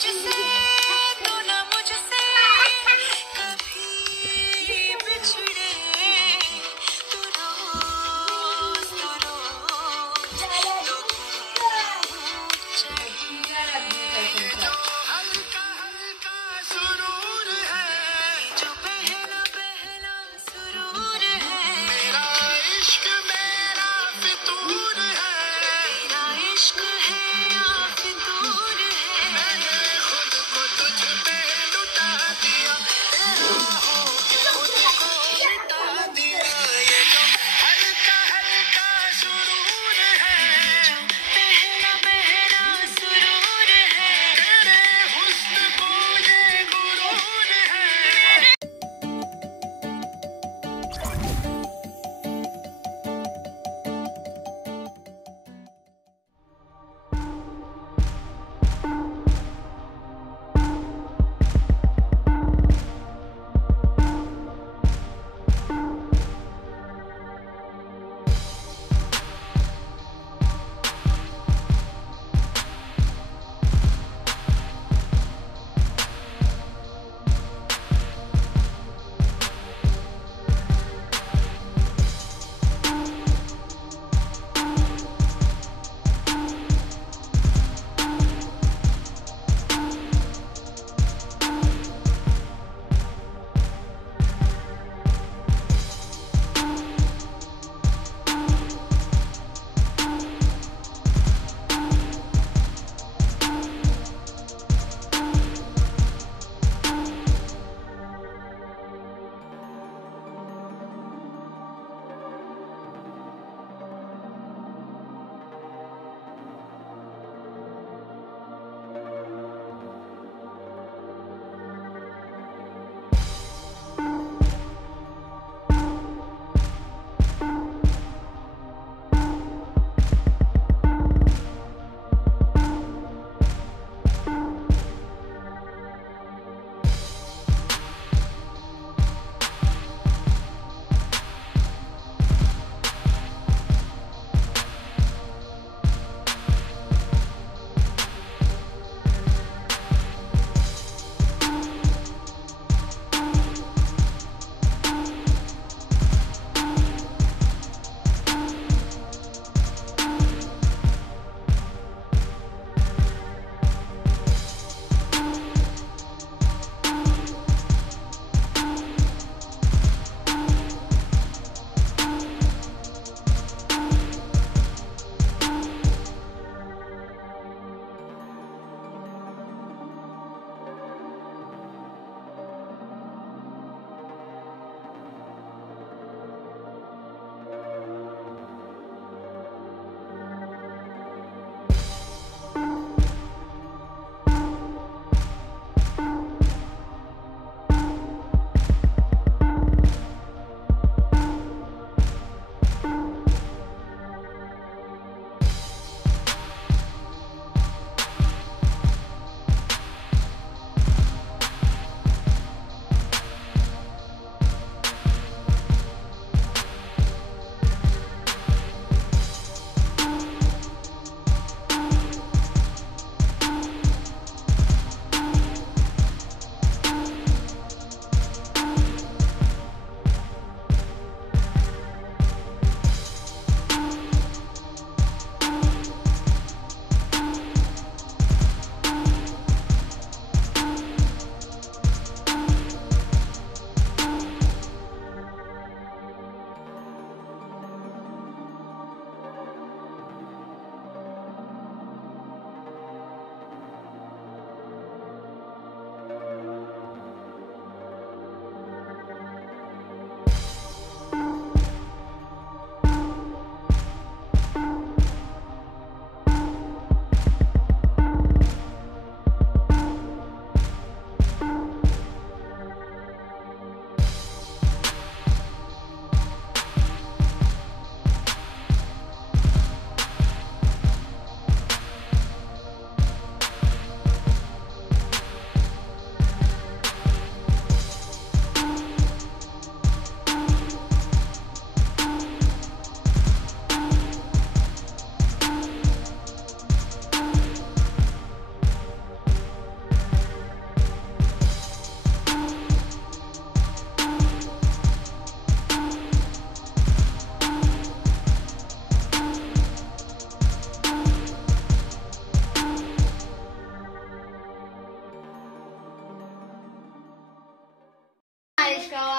मुझसे तू ना मुझसे कभी बिछड़े तू रोज तो चढ़े हल्का हल्का सुरूर है जो पहला पहला सुरूर है मेरा इश्क मेरा फितूर है मेरा इश्क है या फितूर है मैंने खुद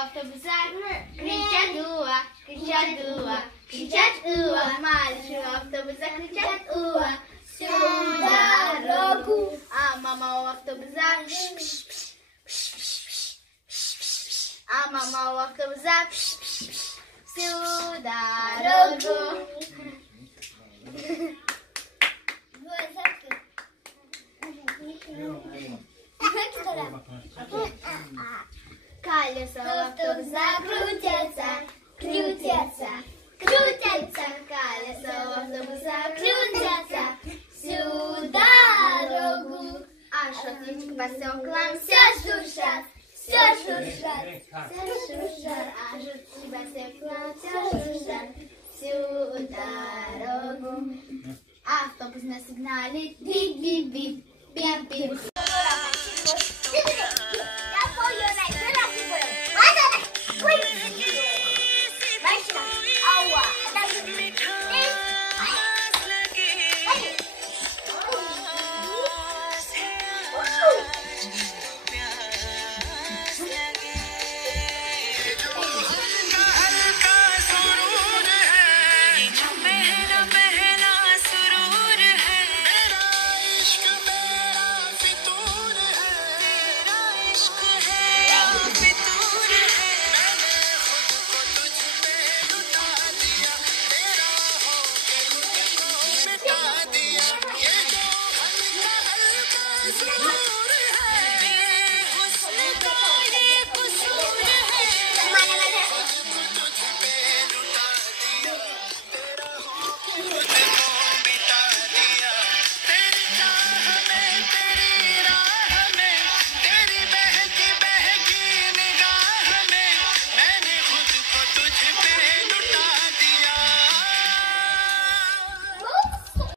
автобуса, кричат уа, кричат уа, мальчики у автобуса кричат уа, всю дорогу. А мама у автобуса, а мама у автобуса, всю дорогу. Колеса автобуса крутятся, крутятся, крутятся. Колеса автобуса крутятся всю дорогу. А шуточки по стеклам все шуршат, все шуршат, все шуршат. А шуточки по стеклам все шуршат всю дорогу. Автобус на сигнале бип-бип-бип, бип-бип.